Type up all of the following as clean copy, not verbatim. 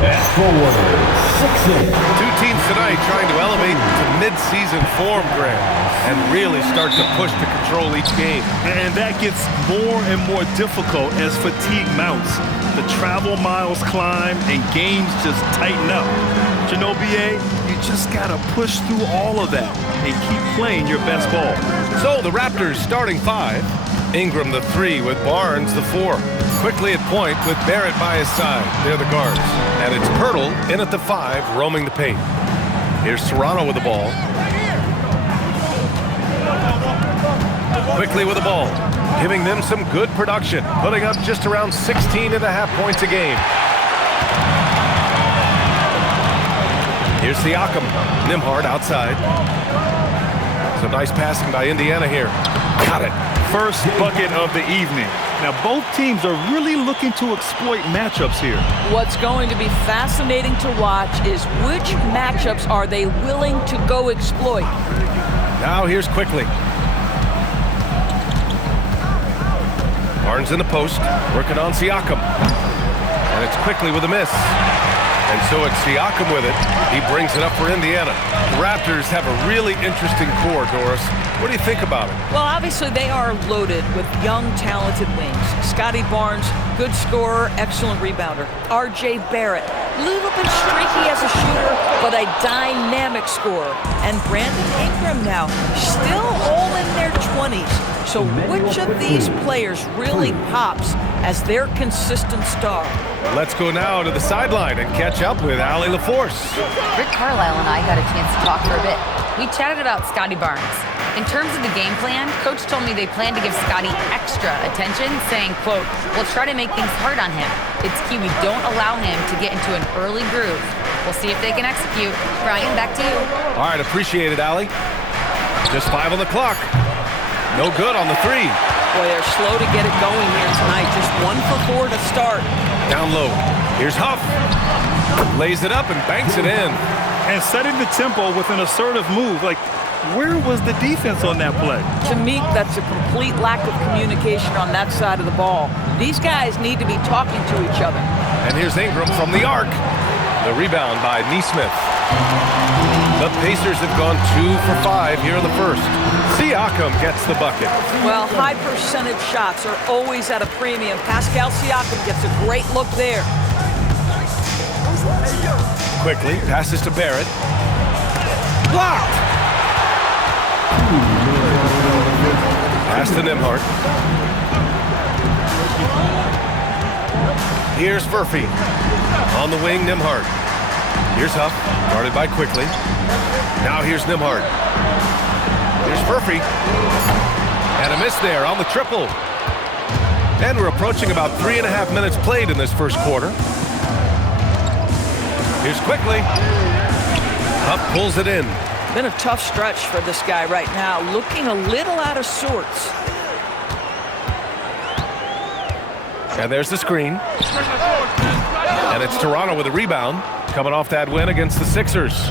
And forward, 6'8". Two teams tonight trying to elevate to mid-season form, Grant, and really start to push to control each game. And that gets more and more difficult as fatigue mounts. The travel miles climb and games just tighten up. But you know, BA, you just got to push through all of that and keep playing your best ball. So the Raptors starting five. Ingram the 3 with Barnes the 4. Quickly at point with Barrett by his side. They're the guards. And it's Pirtle in at the 5, roaming the paint. Here's Toronto with the ball. Quickly with the ball, giving them some good production, putting up just around 16.5 points a game. Here's Siakam. Nembhard outside. Some nice passing by Indiana here. Got it. First bucket of the evening. Now, both teams are really looking to exploit matchups here. What's going to be fascinating to watch is which matchups are they willing to go exploit. Now here's Quickly. Barnes in the post, working on Siakam. And it's Quickly with a miss. And so it's Siakam with it. He brings it up for Indiana. The Raptors have a really interesting core, Doris. What do you think about it? Well, obviously they are loaded with young, talented wings. Scotty Barnes, good scorer, excellent rebounder. R.J. Barrett, little bit streaky as a shooter, but a dynamic scorer. And Brandon Ingram now, still all in their 20s. So which of these players really pops as their consistent star? Let's go now to the sideline and catch up with Allie LaForce. Rick Carlisle and I got a chance to talk for a bit. We chatted about Scotty Barnes. In terms of the game plan, Coach told me they plan to give Scotty extra attention, saying, quote, "We'll try to make things hard on him. It's key we don't allow him to get into an early groove. We'll see if they can execute." Brian, back to you. All right, appreciate it, Allie. Just 5 on the clock. No good on the 3. Boy, they're slow to get it going here tonight. Just 1 for 4 to start. Down low. Here's Huff. Lays it up and banks it in. And setting the tempo with an assertive move. Like, where was the defense on that play? To me, that's a complete lack of communication on that side of the ball. These guys need to be talking to each other. And here's Ingram from the arc. The rebound by Nesmith. The Pacers have gone 2 for 5 here in the first. Siakam gets the bucket. Well, high percentage shots are always at a premium. Pascal Siakam gets a great look there. Quickly passes to Barrett. Blocked! Pass to Nembhard. Here's Murphy. On the wing, Nembhard. Here's Huff, guarded by Quickly. Now here's Nembhard. Here's Murphy. And a miss there on the triple. And we're approaching about 3.5 minutes played in this first quarter. Here's Quickly. Huff pulls it in. Been a tough stretch for this guy right now, looking a little out of sorts. And there's the screen. And it's Toronto with a rebound, coming off that win against the Sixers.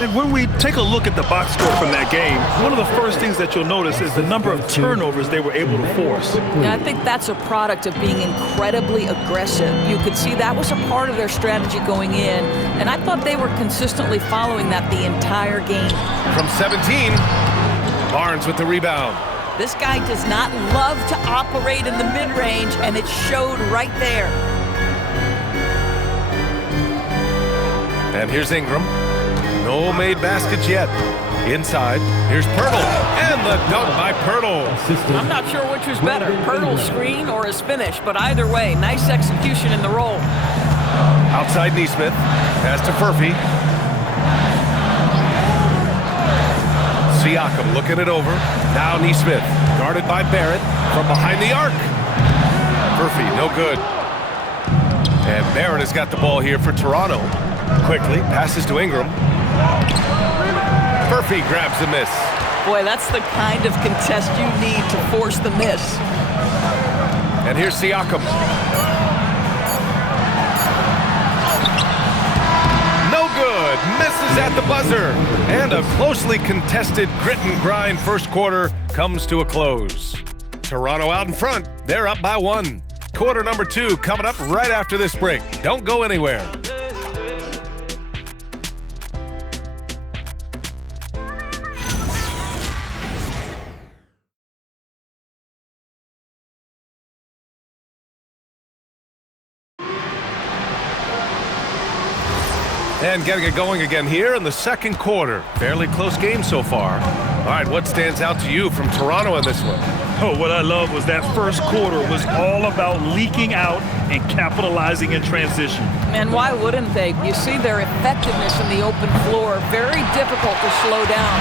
And when we take a look at the box score from that game, one of the first things that you'll notice is the number of turnovers they were able to force. Yeah, I think that's a product of being incredibly aggressive. You could see that was a part of their strategy going in, and I thought they were consistently following that the entire game. From 17, Barnes with the rebound. This guy does not love to operate in the mid-range, and it showed right there. And here's Ingram. No made baskets yet. Inside, here's Pirtle. And the dunk by Pirtle. I'm not sure which was better, Pirtle's screen or his finish, but either way, nice execution in the roll. Outside Nesmith. Pass to Murphy. Siakam looking it over. Now Nesmith, guarded by Barrett from behind the arc. Murphy, no good. And Barrett has got the ball here for Toronto. Quickly, passes to Ingram. Murphy grabs the miss. Boy, that's the kind of contest you need to force the miss. And here's Siakam. No good. Misses at the buzzer. And a closely contested grit and grind first quarter comes to a close. Toronto out in front. They're up by 1. Quarter number 2 coming up right after this break. Don't go anywhere. And getting it going again here in the second quarter. Fairly close game so far. All right, what stands out to you from Toronto in this one? Oh, what I love was that first quarter was all about leaking out and capitalizing in transition. And why wouldn't they? You see their effectiveness in the open floor. Very difficult to slow down.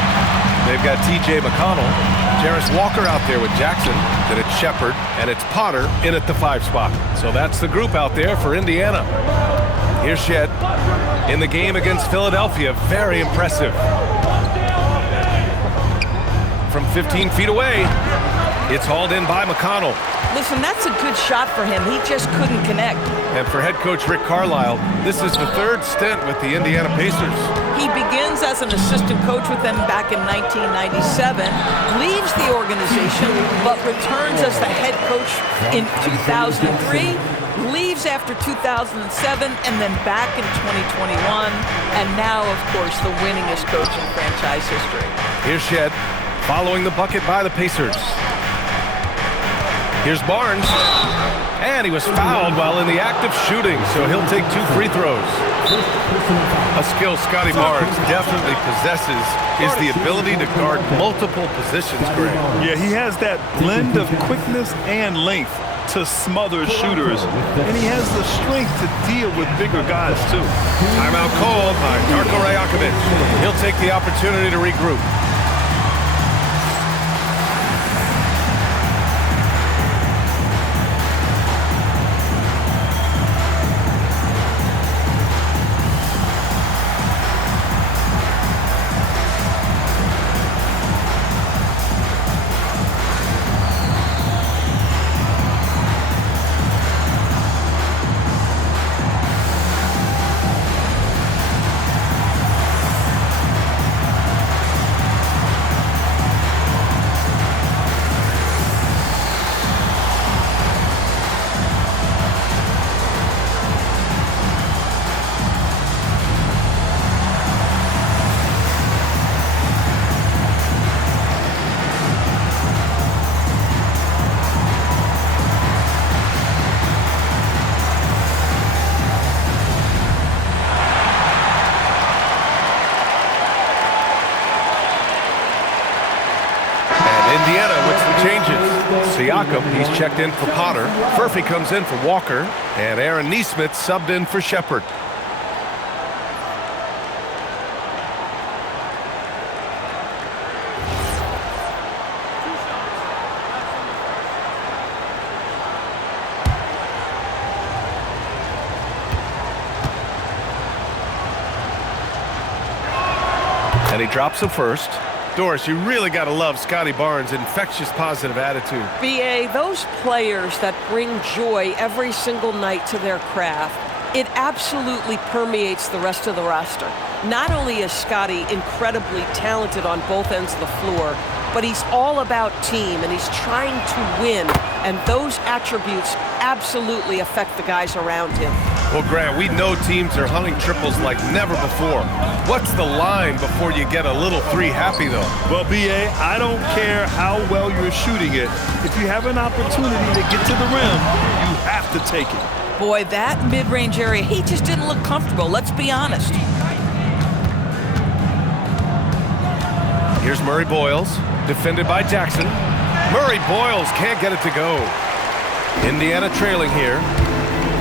They've got T.J. McConnell, Jarris Walker out there with Jackson, then it's Shepard, and it's Potter in at the 5 spot. So that's the group out there for Indiana. Here's Shed in the game against Philadelphia. Very impressive. From 15 feet away, it's hauled in by McConnell. Listen, that's a good shot for him. He just couldn't connect. And for head coach Rick Carlisle, this is the 3rd stint with the Indiana Pacers. He begins as an assistant coach with them back in 1997, leaves the organization, but returns as the head coach in 2003, leaves after 2007, and then back in 2021, and now, of course, the winningest coach in franchise history. Here's Shed, following the bucket by the Pacers. Here's Barnes, and he was fouled while in the act of shooting, so he'll take 2 free throws. A skill Scotty Barnes definitely possesses is the ability to guard multiple positions, Greg. Yeah, he has that blend of quickness and length to smother shooters, and he has the strength to deal with bigger guys, too. Timeout called by Darko Rajakovic. He'll take the opportunity to regroup. Indiana with some changes. Siakam, he's checked in for Potter. Furphy comes in for Walker. And Aaron Nesmith subbed in for Shepard. And he drops him first. Doris, you really got to love Scotty Barnes' infectious positive attitude. B.A., those players that bring joy every single night to their craft, it absolutely permeates the rest of the roster. Not only is Scotty incredibly talented on both ends of the floor, but he's all about team, and he's trying to win, and those attributes absolutely affect the guys around him. Well, Grant, we know teams are hunting triples like never before. What's the line before you get a little three happy, though? Well, B.A., I don't care how well you're shooting it. If you have an opportunity to get to the rim, you have to take it. Boy, that mid-range area, he just didn't look comfortable, let's be honest. Here's Murray Boyles, defended by Jackson. Murray Boyles can't get it to go. Indiana trailing here.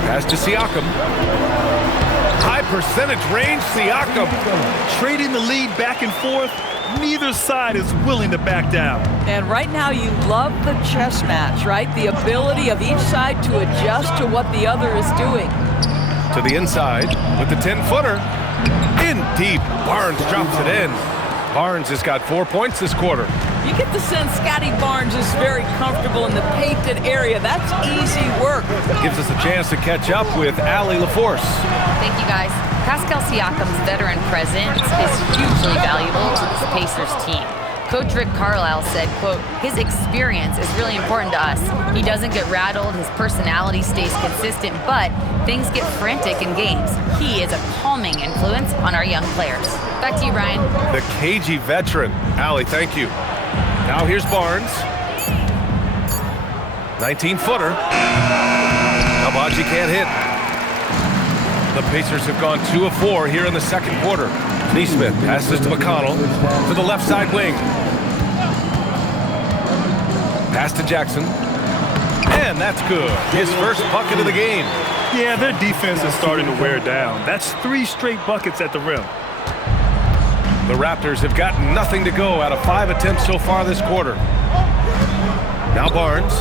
Pass to Siakam. High percentage range, Siakam. Trading the lead back and forth, neither side is willing to back down. And right now you love the chess match, right? The ability of each side to adjust to what the other is doing. To the inside with the 10-footer. In deep, Barnes drops it in. Barnes has got 4 points this quarter. You get the sense Scotty Barnes is very comfortable in the painted area. That's easy work. Gives us a chance to catch up with Allie LaForce. Thank you, guys. Pascal Siakam's veteran presence is hugely valuable to this Pacers team. Coach Rick Carlisle said, quote, his experience is really important to us. He doesn't get rattled, his personality stays consistent, but things get frantic in games. He is a calming influence on our young players. Back to you, Brian. The cagey veteran. Allie, thank you. Now here's Barnes. 19-footer. Abaji can't hit. The Pacers have gone 2 of 4 here in the second quarter. Neesmith passes to McConnell to the left side wing. Pass to Jackson. And that's good. His first bucket of the game. Yeah, their defense is starting to wear down. That's 3 straight buckets at the rim. The Raptors have gotten nothing to go out of 5 attempts so far this quarter. Now Barnes.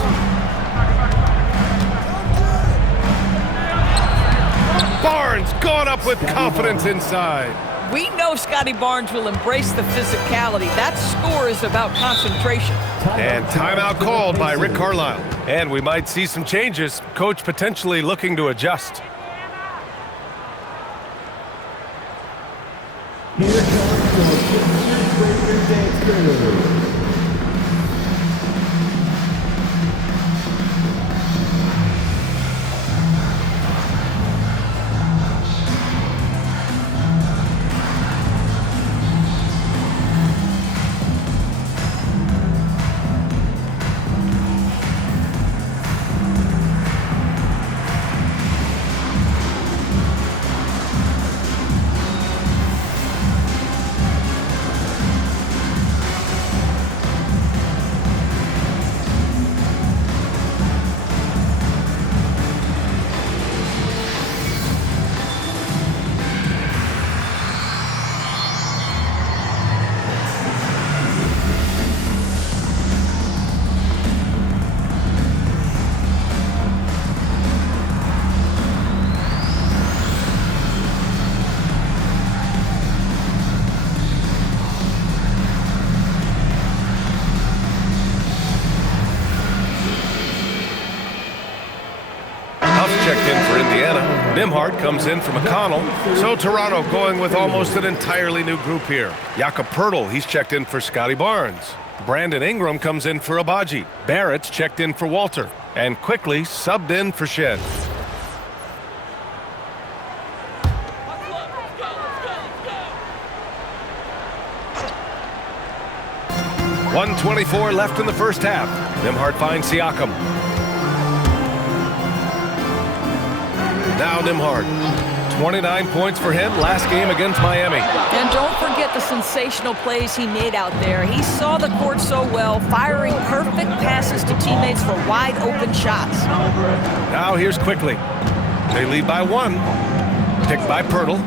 Barnes gone up with confidence inside. We know Scotty Barnes will embrace the physicality. That score is about concentration. And timeout called by Rick Carlisle. And we might see some changes. Coach potentially looking to adjust. Here comes the breakers. Checked in for Indiana. Nembhard comes in for McConnell. So Toronto going with almost an entirely new group here. Jakob Poeltl, he's checked in for Scotty Barnes. Brandon Ingram comes in for Abaji. Barrett's checked in for Walter. And quickly subbed in for Shed. .124 left in the first half. Nembhard finds Siakam. Now Nembhard. 29 points for him last game against Miami. And don't forget the sensational plays he made out there. He saw the court so well, firing perfect passes to teammates for wide open shots. Now here's Quickly. They lead by 1. Picked by Poeltl.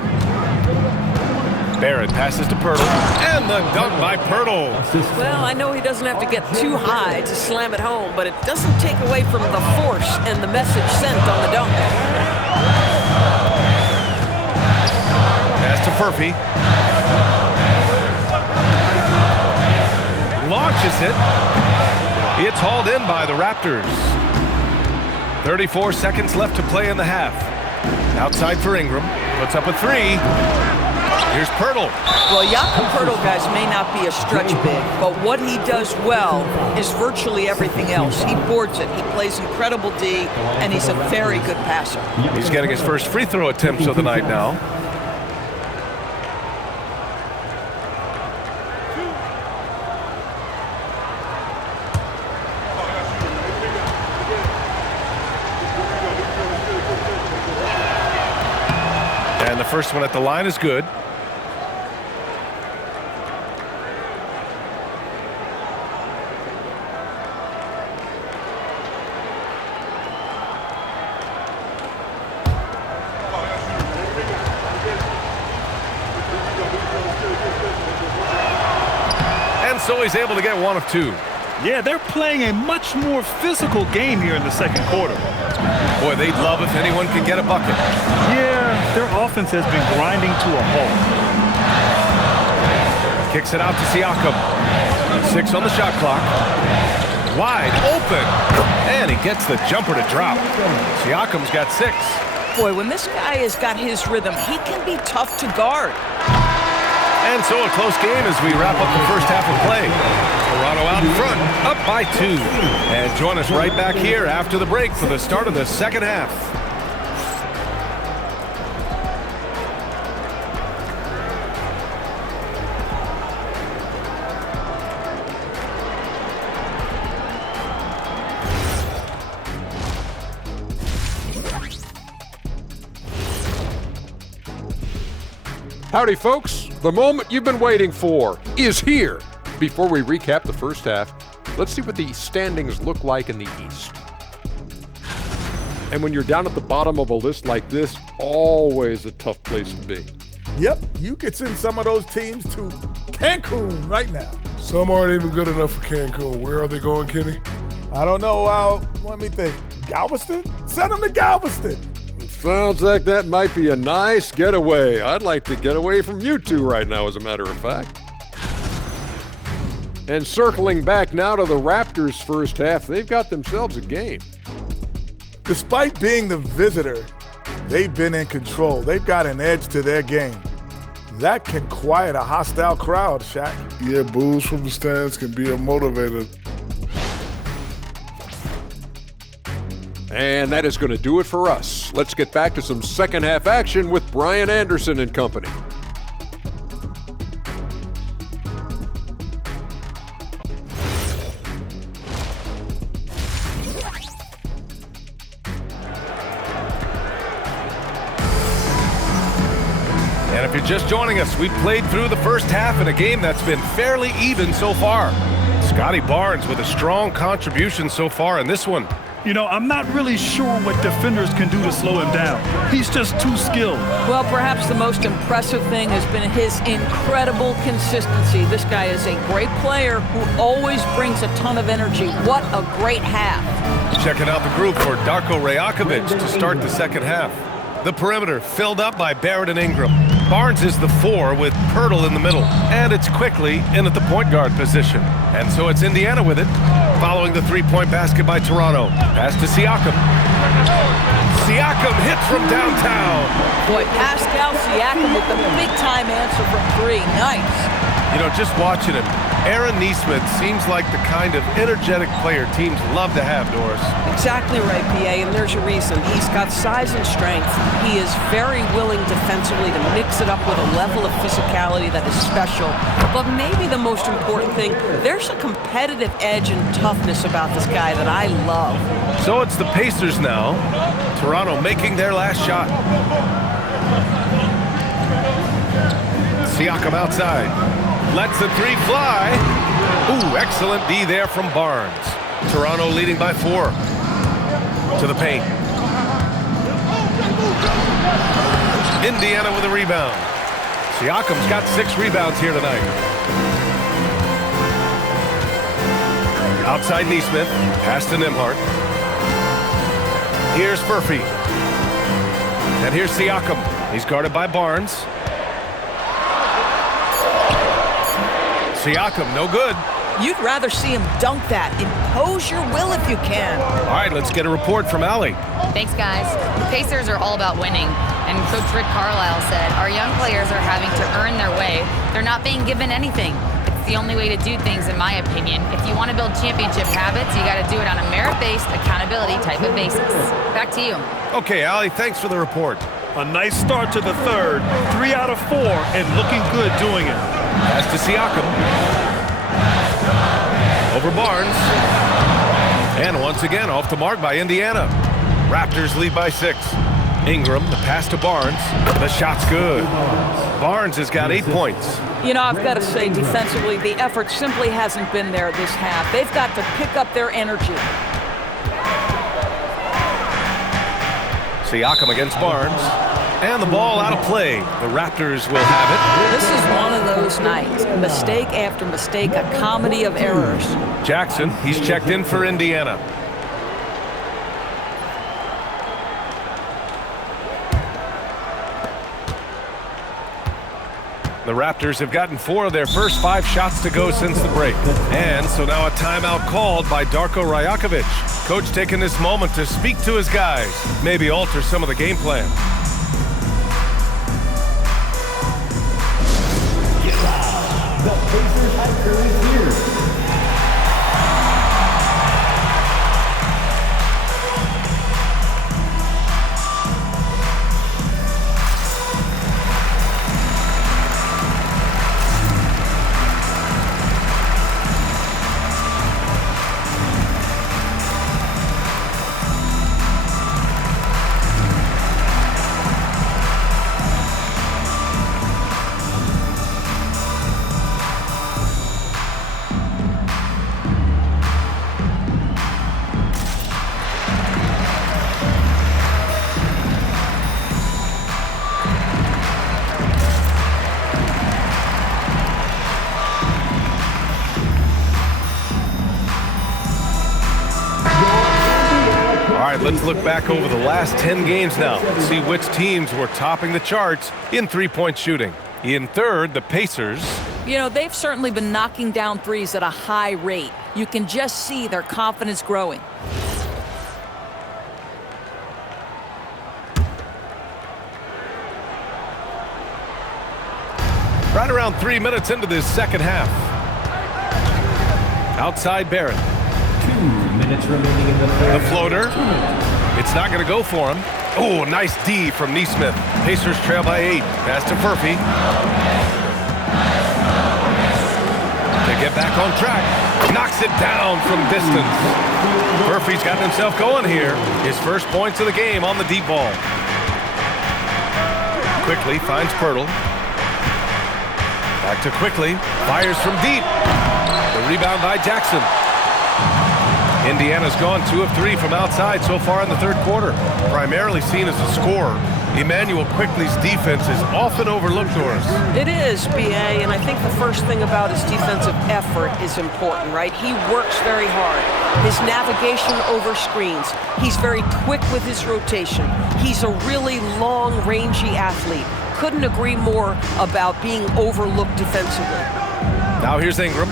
Barrett passes to Poeltl. And the dunk by Poeltl. Well, I know he doesn't have to get too high to slam it home, but it doesn't take away from the force and the message sent on the dunk. Pass to Furphy. Launches it. It's hauled in by the Raptors. 34 seconds left to play in the half. Outside for Ingram. Puts up a 3. Here's Poeltl. Well, Jakob Poeltl, guys, may not be a stretch big, but what he does well is virtually everything else. He boards it, he plays incredible D, and he's a very good passer. He's getting his first free throw attempts of the night now. And the first one at the line is good. So he's able to get 1 of 2. Yeah, they're playing a much more physical game here in the second quarter. Boy, they'd love if anyone could get a bucket. Yeah, their offense has been grinding to a halt. Kicks it out to Siakam. 6 on the shot clock. Wide open. And he gets the jumper to drop. Siakam's got 6. Boy, when this guy has got his rhythm, he can be tough to guard. And so a close game as we wrap up the first half of play. Toronto out in front, up by 2. And join us right back here after the break for the start of the second half. Howdy, folks. The moment you've been waiting for is here. Before we recap the first half, let's see what the standings look like in the East. And when you're down at the bottom of a list like this, always a tough place to be. Yep, you could send some of those teams to Cancun right now. Some aren't even good enough for Cancun. Where are they going, Kenny? I don't know. Let me think. Galveston? Send them to Galveston. Sounds like that might be a nice getaway. I'd like to get away from you two right now, as a matter of fact. And circling back now to the Raptors' first half, they've got themselves a game. Despite being the visitor, they've been in control. They've got an edge to their game. That can quiet a hostile crowd, Shaq. Yeah, boos from the stands can be a motivator. And that is going to do it for us. Let's get back to some second half action with Brian Anderson and company. And if you're just joining us, we've played through the first half in a game that's been fairly even so far. Scotty Barnes with a strong contribution so far in this one. You know, I'm not really sure what defenders can do to slow him down. He's just too skilled. Well, perhaps the most impressive thing has been his incredible consistency. This guy is a great player who always brings a ton of energy. What a great half. Checking out the group for Darko Rajakovic to start the second half. The perimeter filled up by Barrett and Ingram. Barnes is the 4 with Pirtle in the middle. And it's quickly in at the point guard position. And so it's Indiana with it, following the three-point basket by Toronto. Pass to Siakam. Siakam hits from downtown. Boy, Pascal Siakam with the big-time answer from 3. Nice. You know, just watching him, Aaron Nesmith seems like the kind of energetic player teams love to have, Doris. Exactly right, PA, and there's a reason. He's got size and strength. He is very willing defensively to mix it up with a level of physicality that is special. But maybe the most important thing, there's a competitive edge and toughness about this guy that I love. So it's the Pacers now. Toronto making their last shot. Siakam outside. Lets the 3 fly. Ooh, excellent D there from Barnes. Toronto leading by 4. To the paint. Indiana with a rebound. Siakam's got 6 rebounds here tonight. Outside Nesmith. Pass to Nembhard. Here's Furphy. And here's Siakam. He's guarded by Barnes. Siakam, no good. You'd rather see him dunk that. Impose your will if you can. All right, let's get a report from Allie. Thanks, guys. The Pacers are all about winning. And Coach Rick Carlisle said, our young players are having to earn their way. They're not being given anything. It's the only way to do things, in my opinion. If you want to build championship habits, you got to do it on a merit-based, accountability type of basis. Back to you. Okay, Allie, thanks for the report. A nice start to the third. 3 out of 4 and looking good doing it. Pass to Siakam. Over Barnes. And once again, off the mark by Indiana. Raptors lead by 6. Ingram, the pass to Barnes. The shot's good. Barnes has got 8 points. You know, I've got to say, defensively, the effort simply hasn't been there this half. They've got to pick up their energy. Siakam against Barnes. And the ball out of play. The Raptors will have it. This is one of those nights. Mistake after mistake, a comedy of errors. Jackson, he's checked in for Indiana. The Raptors have gotten 4 of their first 5 shots to go since the break. And so now a timeout called by Darko Rajakovic. Coach taking this moment to speak to his guys, maybe alter some of the game plan. The Pacers have currently here. Let's look back over the last 10 games now. See which teams were topping the charts in three-point shooting. In third, the Pacers. You know, they've certainly been knocking down threes at a high rate. You can just see their confidence growing. Right around 3 minutes into this second half. Outside Barrett. 2 minutes remaining in the third. The floater. It's not going to go for him. Oh, nice D from Neesmith. Pacers trail by 8. Pass to Furphy. To get back on track. Knocks it down from distance. Furphy's gotten himself going here. His first points of the game on the deep ball. Quickly finds Pirtle. Back to Quickly. Fires from deep. The rebound by Jackson. Indiana's gone 2 of 3 from outside so far in the third quarter. Primarily seen as a scorer, Immanuel Quickley's defense is often overlooked, Doris. It is, B.A., and I think the first thing about his defensive effort is important, right? He works very hard. His navigation over screens. He's very quick with his rotation. He's a really long, rangy athlete. Couldn't agree more about being overlooked defensively. Now here's Ingram.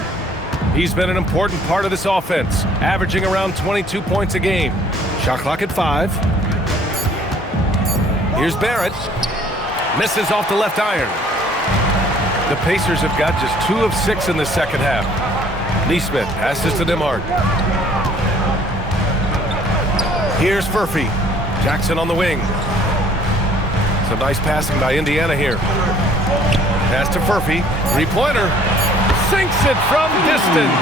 He's been an important part of this offense, averaging around 22 points a game. Shot clock at 5. Here's Barrett. Misses off the left iron. The Pacers have got just 2 of 6 in the second half. Neesmith passes to Nembhard. Here's Furphy. Jackson on the wing. Some nice passing by Indiana here. Pass to Furphy. Three-pointer. Sinks it from distance.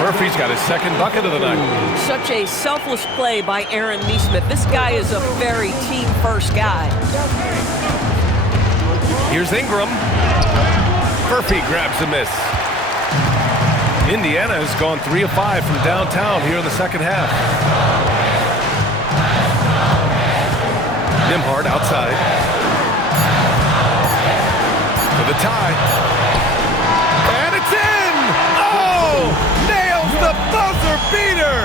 Murphy's got his second bucket of the night. Such a selfless play by Aaron Neesmith. This guy is a very team-first guy. Here's Ingram. Murphy grabs a miss. Indiana has gone 3 of 5 from downtown here in the second half. Nembhard outside. For the tie. The buzzer beater!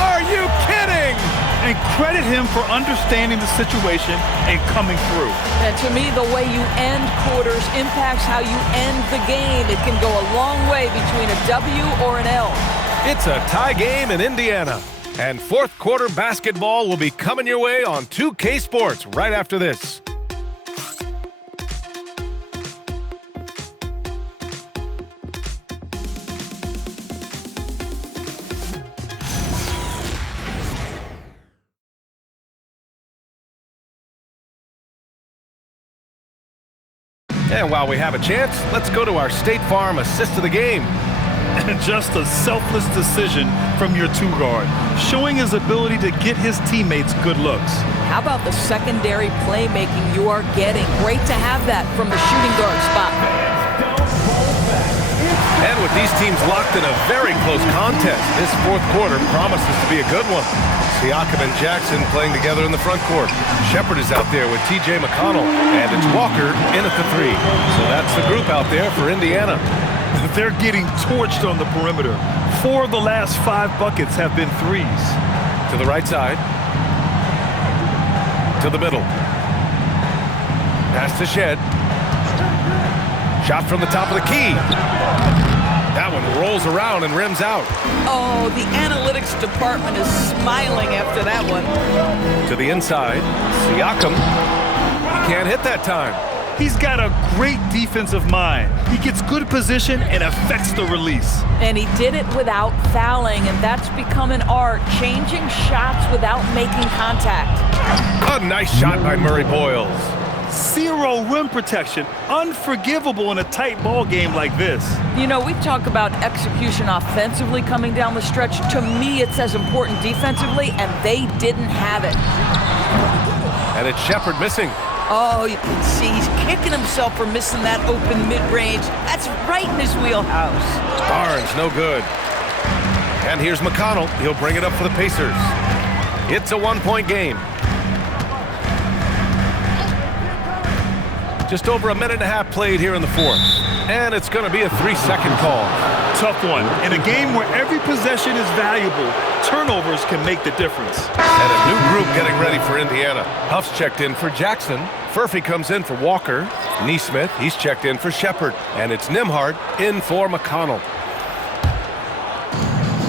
Are you kidding? And credit him for understanding the situation and coming through. And to me, the way you end quarters impacts how you end the game. It can go a long way between a W or an L. It's a tie game in Indiana. And fourth quarter basketball will be coming your way on 2K Sports right after this. And while we have a chance, let's go to our State Farm assist of the game. Just a selfless decision from your two-guard, showing his ability to get his teammates good looks. How about the secondary playmaking you are getting? Great to have that from the shooting guard spot. And with these teams locked in a very close contest, this fourth quarter promises to be a good one. Siakam and Jackson playing together in the front court. Shepard is out there with T.J. McConnell, and it's Walker in at the 3. So that's the group out there for Indiana. They're getting torched on the perimeter. 4 of the last 5 buckets have been threes. To the right side. To the middle. Pass to Shed. Shot from the top of the key. That one rolls around and rims out. Oh, the analytics department is smiling after that one. To the inside. Siakam. He can't hit that time. He's got a great defensive mind. He gets good position and affects the release. And he did it without fouling, and that's become an art, changing shots without making contact. A nice shot by Murray Boyles. 0 rim protection. Unforgivable in a tight ball game like this. You know, we talk about execution offensively coming down the stretch. To me, it's as important defensively, and they didn't have it. And it's Shepard missing. Oh, you can see he's kicking himself for missing that open mid-range. That's right in his wheelhouse. Barnes, no good. And here's McConnell. He'll bring it up for the Pacers. It's a 1-point game. Just over a minute and a half played here in the fourth. And it's going to be a 3-second call. Tough one. In a game where every possession is valuable, turnovers can make the difference. And a new group getting ready for Indiana. Huff's checked in for Jackson. Furphy comes in for Walker. Neesmith, he's checked in for Shepard. And it's Nembhard in for McConnell.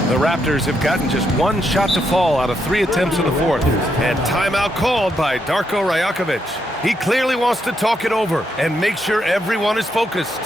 The Raptors have gotten just one shot to fall out of 3 attempts in the fourth. And timeout called by Darko Rajakovic. He clearly wants to talk it over and make sure everyone is focused.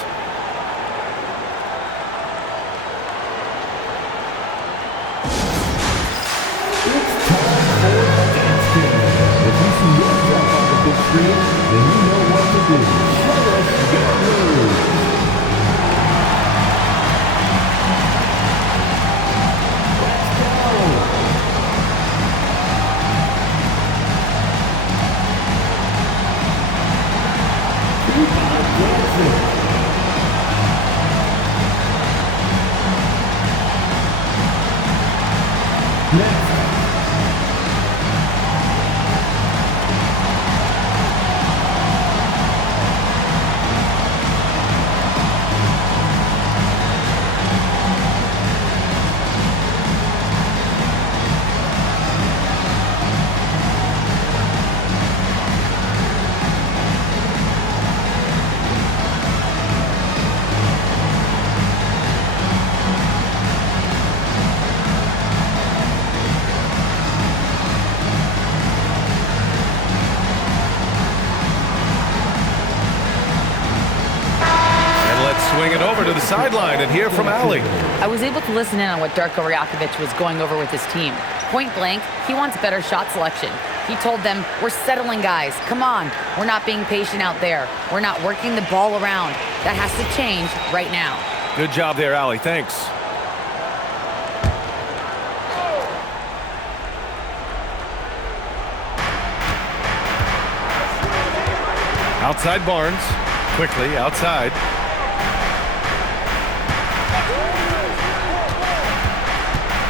Swing it over to the sideline and hear from Allie. I was able to listen in on what Darko Rajakovic was going over with his team. Point blank, he wants better shot selection. He told them, we're settling guys. Come on. We're not being patient out there. We're not working the ball around. That has to change right now. Good job there, Allie. Thanks. Outside Barnes. Quickly outside.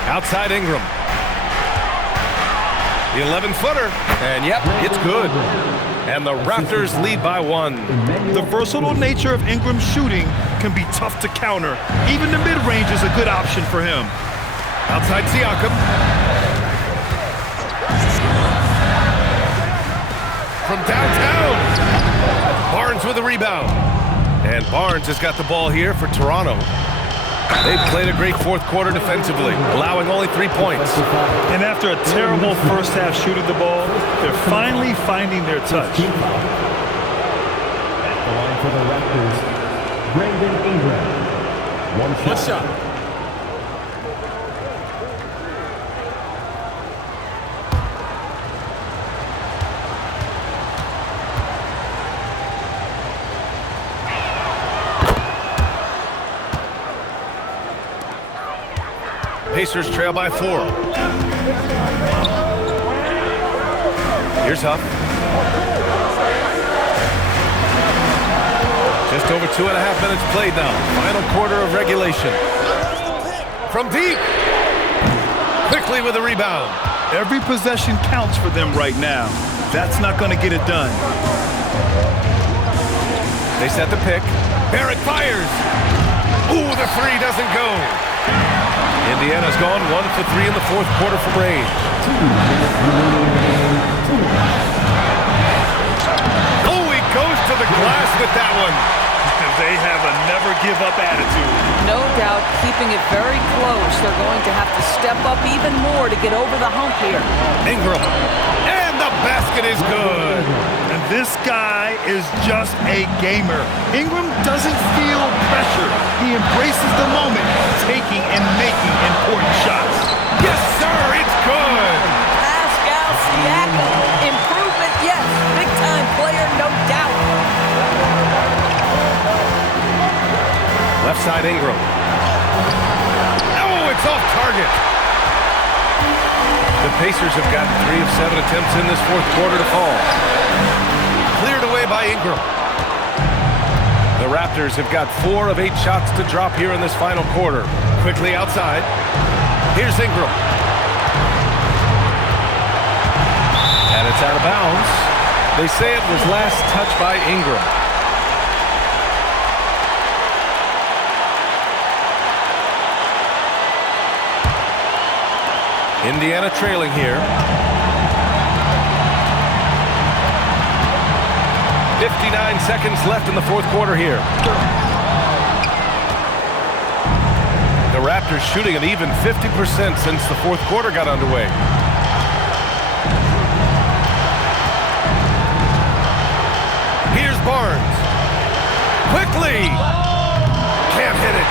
Outside Ingram. The 11-footer. And yep, it's good. And the Raptors lead by 1. The versatile nature of Ingram's shooting can be tough to counter. Even the mid-range is a good option for him. Outside Siakam. From downtown. Barnes with a rebound. And Barnes has got the ball here for Toronto. They've played a great fourth quarter defensively, allowing only 3 points. And after a terrible first half shooting the ball, they're finally finding their touch. At the line for the Raptors, Brandon Ingram. One shot. Pacers trail by 4. Here's Huff. Just over 2.5 minutes played now. Final quarter of regulation. From deep. Quickly with a rebound. Every possession counts for them right now. That's not going to get it done. They set the pick. Barrett fires. Ooh, the 3 doesn't go. Indiana's gone 1 for 3 in the fourth quarter from range. Oh, he goes to the glass with that one. They have a never-give-up attitude. No doubt, keeping it very close. They're going to have to step up even more to get over the hump here. Ingram. And the basket is good. And this guy is just a gamer. Ingram doesn't feel pressure. He embraces the moment, taking and making important shots. Yes, sir, it's good. Pascal Siakam. Improvement, yes. Big-time player, no doubt. Left side Ingram. Oh, it's off target. The Pacers have gotten 3 of 7 attempts in this fourth quarter to fall. Cleared away by Ingram. The Raptors have got 4 of 8 shots to drop here in this final quarter. Quickly outside. Here's Ingram. And it's out of bounds. They say it was last touched by Ingram. Indiana trailing here. 59 seconds left in the fourth quarter here. The Raptors shooting an even 50% since the fourth quarter got underway. Here's Barnes. Quickly! Can't hit it.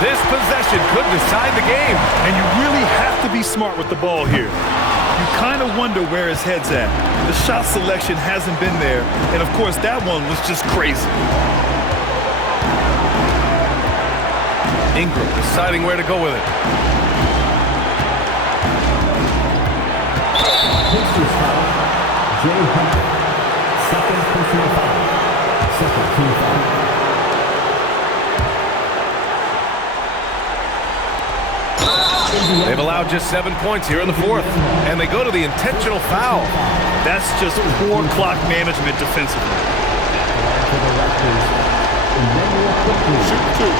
This possession could decide the game. And you really have to be smart with the ball here. You kind of wonder where his head's at. The shot selection hasn't been there. And, of course, that one was just crazy. Ingram deciding where to go with it. Second personal foul. Second team foul. They've allowed just 7 points here in the fourth, and they go to the intentional foul. That's just poor clock management defensively. For the Raptors, Emmanuel quickly. Shoot two. 2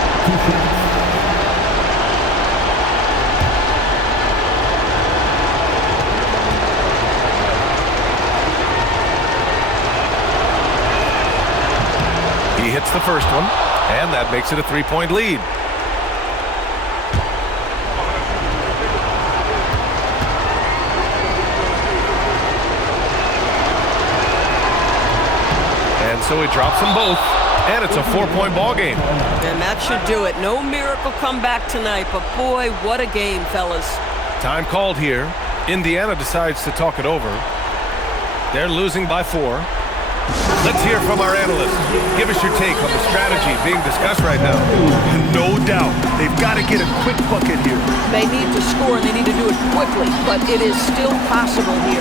shots. He hits the first one, and that makes it a 3-point lead. And so he drops them both, and it's a 4-point ball game. And that should do it. No miracle comeback tonight, but boy, what a game, fellas. Time called here. Indiana decides to talk it over. They're losing by 4. Let's hear from our analyst. Give us your take on the strategy being discussed right now. No doubt. They've got to get a quick bucket here. They need to score, and they need to do it quickly, but it is still possible here.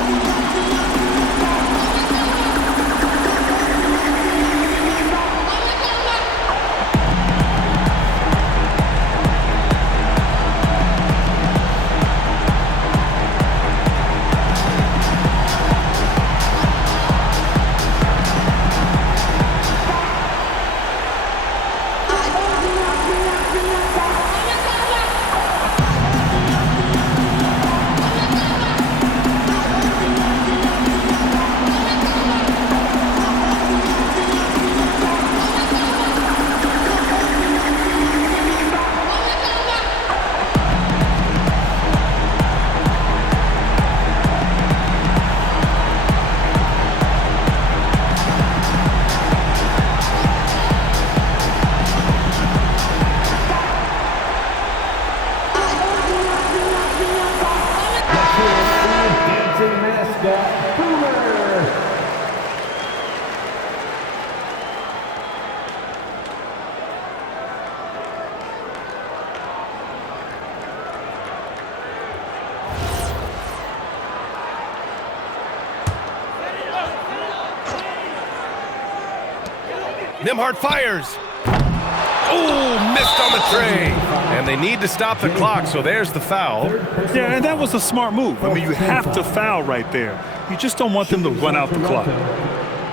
Nembhard fires. Oh, missed on the tray. And they need to stop the clock, so there's the foul. Yeah, and that was a smart move. I mean, you have to foul right there. You just don't want them to run out the clock.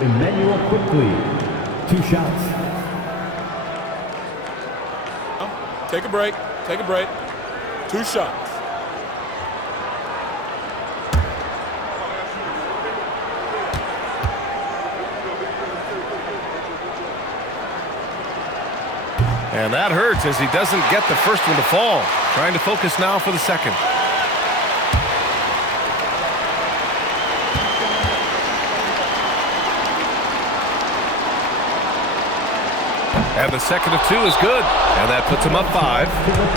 Emmanuel quickly. 2 shots. Take a break. Take a break. 2 shots. And that hurts as he doesn't get the first one to fall. Trying to focus now for the second. And the second of 2 is good. And that puts him up 5.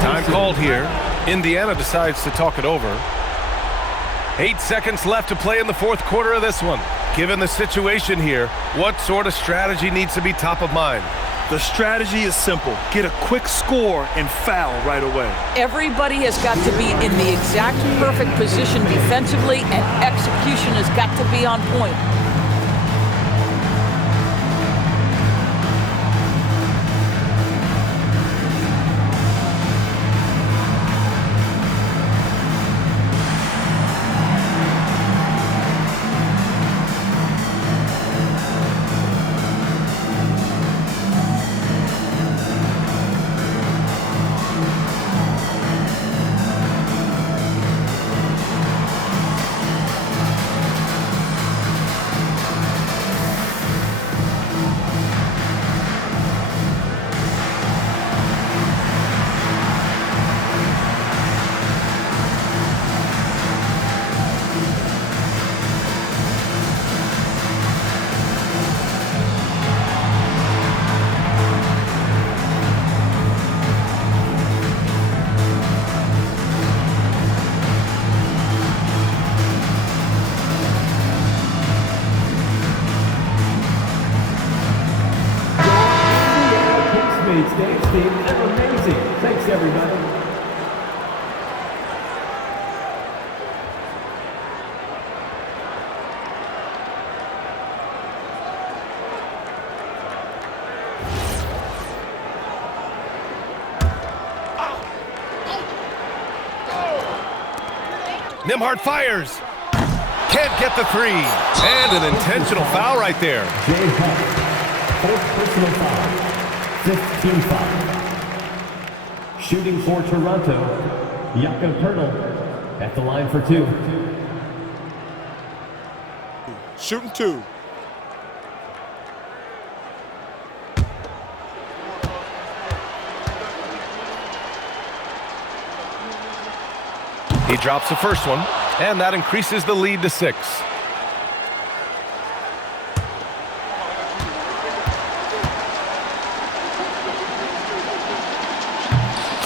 Time called here. Indiana decides to talk it over. 8 seconds left to play in the fourth quarter of this one. Given the situation here, what sort of strategy needs to be top of mind? The strategy is simple. Get a quick score and foul right away. Everybody has got to be in the exact perfect position defensively, and execution has got to be on point. Patriots dance team. They're amazing. Thanks, everybody. Nembhard fires. Can't get the three. And an intentional foul right there. Jay Huff, fourth personal foul, fifth team foul. Shooting for Toronto, Jakob Pertl at the line for two. Shooting 2. He drops the first one, and that increases the lead to 6.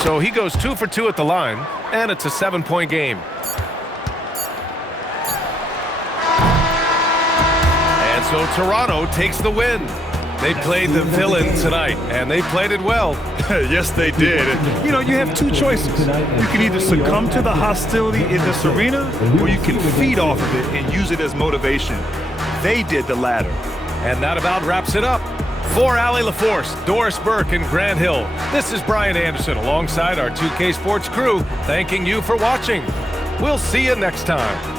So he goes 2 for 2 at the line, and it's a 7-point game. And so Toronto takes the win. They played the villain tonight, and they played it well. Yes, they did. And, you know, you have two choices. You can either succumb to the hostility in this arena, or you can feed off of it and use it as motivation. They did the latter. And that about wraps it up. For Allie LaForce, Doris Burke, and Grant Hill, this is Brian Anderson alongside our 2K Sports crew, thanking you for watching. We'll see you next time.